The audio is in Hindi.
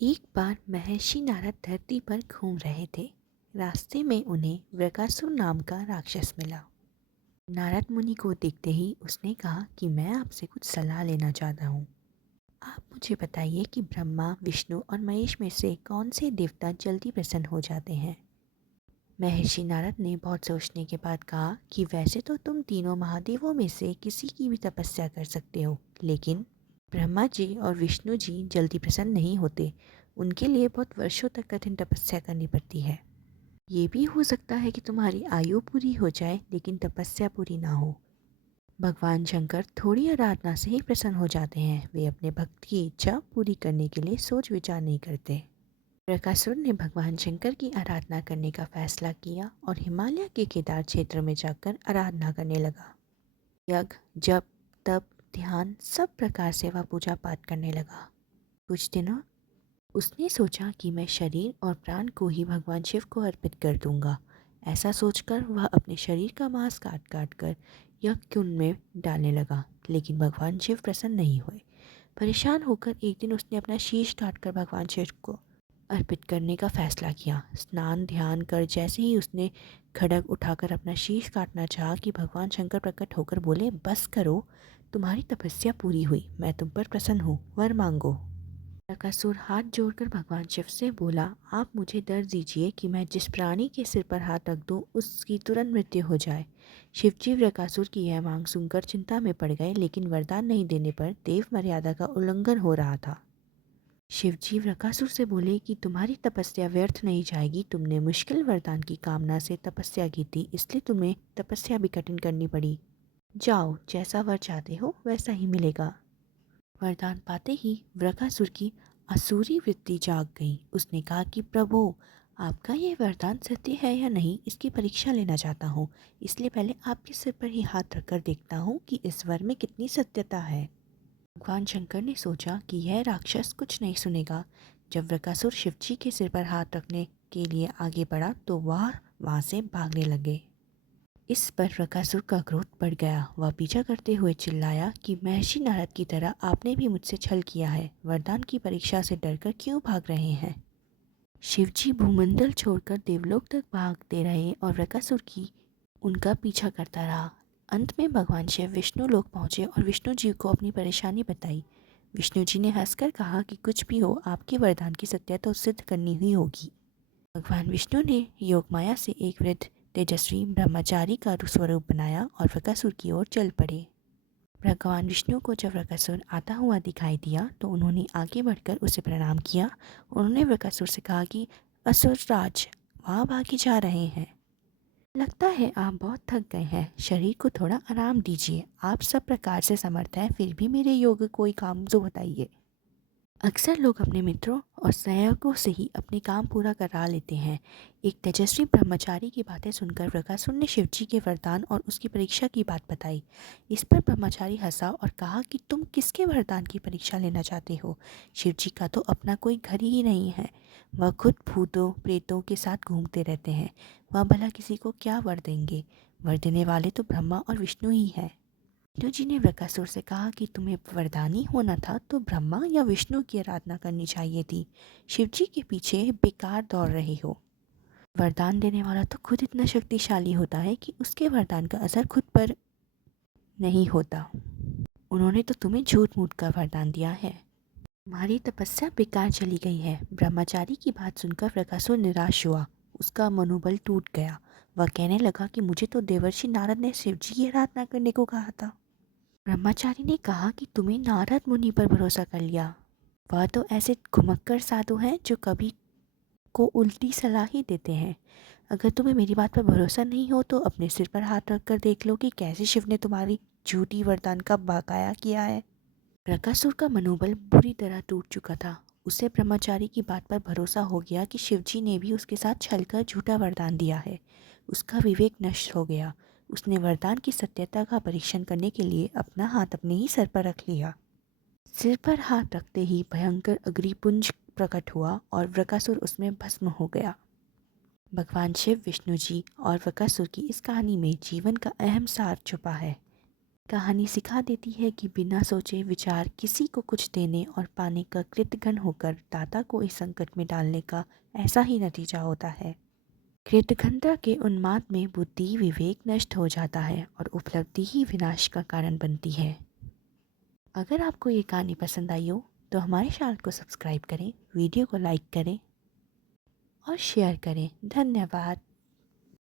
एक बार महर्षि नारद धरती पर घूम रहे थे। रास्ते में उन्हें वृकासुर नाम का राक्षस मिला। नारद मुनि को देखते ही उसने कहा कि मैं आपसे कुछ सलाह लेना चाहता हूँ। आप मुझे बताइए कि ब्रह्मा, विष्णु और महेश में से कौन से देवता जल्दी प्रसन्न हो जाते हैं। महर्षि नारद ने बहुत सोचने के बाद कहा कि वैसे तो तुम तीनों महादेवों में से किसी की भी तपस्या कर सकते हो, लेकिन ब्रह्मा जी और विष्णु जी जल्दी प्रसन्न नहीं होते। उनके लिए बहुत वर्षों तक कठिन तपस्या करनी पड़ती है। ये भी हो सकता है कि तुम्हारी आयु पूरी हो जाए लेकिन तपस्या पूरी ना हो। भगवान शंकर थोड़ी आराधना से ही प्रसन्न हो जाते हैं। वे अपने भक्त की इच्छा पूरी करने के लिए सोच विचार नहीं करते। बकासुर ने भगवान शंकर की आराधना करने का फैसला किया और हिमालय के केदार क्षेत्र में जाकर आराधना करने लगा। यज्ञ, जप, तप, ध्यान सब प्रकार से वह पूजा पाठ करने लगा। कुछ दिनों उसने सोचा कि मैं शरीर और प्राण को ही भगवान शिव को अर्पित कर दूंगा। ऐसा सोचकर वह अपने शरीर का मांस काट काट कर यज्ञ कुंड में डालने लगा, लेकिन भगवान शिव प्रसन्न नहीं हुए। परेशान होकर एक दिन उसने अपना शीश काटकर भगवान शिव को अर्पित करने का फैसला किया। स्नान ध्यान कर जैसे ही उसने खड्ग उठाकर अपना शीश काटना चाहा कि भगवान शंकर प्रकट होकर बोले, बस करो, तुम्हारी तपस्या पूरी हुई, मैं तुम पर प्रसन्न हूँ, वर मांगो। बकासुर हाथ जोड़कर भगवान शिव से बोला, आप मुझे वर दीजिए कि मैं जिस प्राणी के सिर पर हाथ रख दूं उसकी तुरंत मृत्यु हो जाए। शिवजी बकासुर की यह मांग सुनकर चिंता में पड़ गए, लेकिन वरदान नहीं देने पर देव मर्यादा का उल्लंघन हो रहा था। शिवजी बकासुर से बोले कि तुम्हारी तपस्या व्यर्थ नहीं जाएगी। तुमने मुश्किल वरदान की कामना से तपस्या की थी, इसलिए तुम्हें तपस्या भी कठिन करनी पड़ी। जाओ, जैसा वर चाहते हो वैसा ही मिलेगा। वरदान पाते ही वृकासुर की असुरी वृत्ति जाग गई। उसने कहा कि प्रभु, आपका ये वरदान सत्य है या नहीं इसकी परीक्षा लेना चाहता हूँ, इसलिए पहले आपके सिर पर ही हाथ रखकर देखता हूँ कि इस वर में कितनी सत्यता है। भगवान शंकर ने सोचा कि यह राक्षस कुछ नहीं सुनेगा। जब वृकासुर शिवजी के सिर पर हाथ रखने के लिए आगे बढ़ा तो वह वहां से भागने लगे। इस पर बकासुर का क्रोध बढ़ गया। वह पीछा करते हुए चिल्लाया कि महर्षि नारद की तरह आपने भी मुझसे छल किया है। वरदान की परीक्षा से डरकर क्यों भाग रहे हैं। शिवजी भूमंडल छोड़कर देवलोक तक भागते रहे और बकासुर की उनका पीछा करता रहा। अंत में भगवान शिव विष्णु लोक पहुंचे और विष्णु जी को अपनी परेशानी बताई। विष्णु जी ने हंसकर कहा कि कुछ भी हो, आपके वरदान की सत्यता तो सिद्ध करनी ही होगी। भगवान विष्णु ने योगमाया से एक वृद्ध तेजस्वी ब्रह्मचारी का स्वरूप बनाया और बकासुर की ओर चल पड़े। भगवान विष्णु को जब बकासुर आता हुआ दिखाई दिया तो उन्होंने आगे बढ़कर उसे प्रणाम किया। उन्होंने बकासुर से कहा कि असुरराज, वहाँ भागे जा रहे हैं। लगता है आप बहुत थक गए हैं, शरीर को थोड़ा आराम दीजिए। आप सब प्रकार से समर्थ हैं, फिर भी मेरे योग कोई काम तो बताइए। अक्सर लोग अपने मित्रों और सहयोगों से ही अपने काम पूरा करा लेते हैं। एक तेजस्वी ब्रह्मचारी की बातें सुनकर बकासुर ने शिवजी के वरदान और उसकी परीक्षा की बात बताई। इस पर ब्रह्मचारी हंसा और कहा कि तुम किसके वरदान की परीक्षा लेना चाहते हो। शिवजी का तो अपना कोई घर ही नहीं है। वह खुद भूतों प्रेतों के साथ घूमते रहते हैं। वह भला किसी को क्या वर देंगे। वर देने वाले तो ब्रह्मा और विष्णु ही हैं। विष्णु जी ने बकासुर से कहा कि तुम्हें वरदानी होना था तो ब्रह्मा या विष्णु की आराधना करनी चाहिए थी। शिवजी के पीछे बेकार दौड़ रहे हो। वरदान देने वाला तो खुद इतना शक्तिशाली होता है कि उसके वरदान का असर खुद पर नहीं होता। उन्होंने तो तुम्हें झूठ मूठ का वरदान दिया है। तुम्हारी तपस्या बेकार चली गई है। ब्रह्मचारी की बात सुनकर बकासुर निराश हुआ। उसका मनोबल टूट गया। वह कहने लगा कि मुझे तो देवर्षि नारद ने शिवजी की आराधना करने को कहा था। ब्रह्मचारी ने कहा कि तुम्हें नारद मुनि पर भरोसा कर लिया। वह तो ऐसे घुमक्कड़ साधु हैं जो कभी को उल्टी सलाह ही देते हैं। अगर तुम्हें मेरी बात पर भरोसा नहीं हो तो अपने सिर पर हाथ रख कर देख लो कि कैसे शिव ने तुम्हारी झूठी वरदान का बकाया किया है। बकासुर का मनोबल बुरी तरह टूट चुका था। उसे ब्रह्मचारी की बात पर भरोसा हो गया कि शिवजी ने भी उसके साथ छलकर झूठा वरदान दिया है। उसका विवेक नष्ट हो गया। उसने वरदान की सत्यता का परीक्षण करने के लिए अपना हाथ अपने ही सर पर रख लिया। सिर पर हाथ रखते ही भयंकर अग्निपुंज प्रकट हुआ और बकासुर उसमें भस्म हो गया। भगवान शिव, विष्णु जी और बकासुर की इस कहानी में जीवन का अहम सार छुपा है। कहानी सिखा देती है कि बिना सोचे विचार किसी को कुछ देने और पाने का कृतघ्न होकर दाता को इस संकट में डालने का ऐसा ही नतीजा होता है। कृतघ्नता के उन्माद में बुद्धि विवेक नष्ट हो जाता है और उपलब्धि ही विनाश का कारण बनती है। अगर आपको ये कहानी पसंद आई हो तो हमारे चैनल को सब्सक्राइब करें, वीडियो को लाइक करें और शेयर करें। धन्यवाद।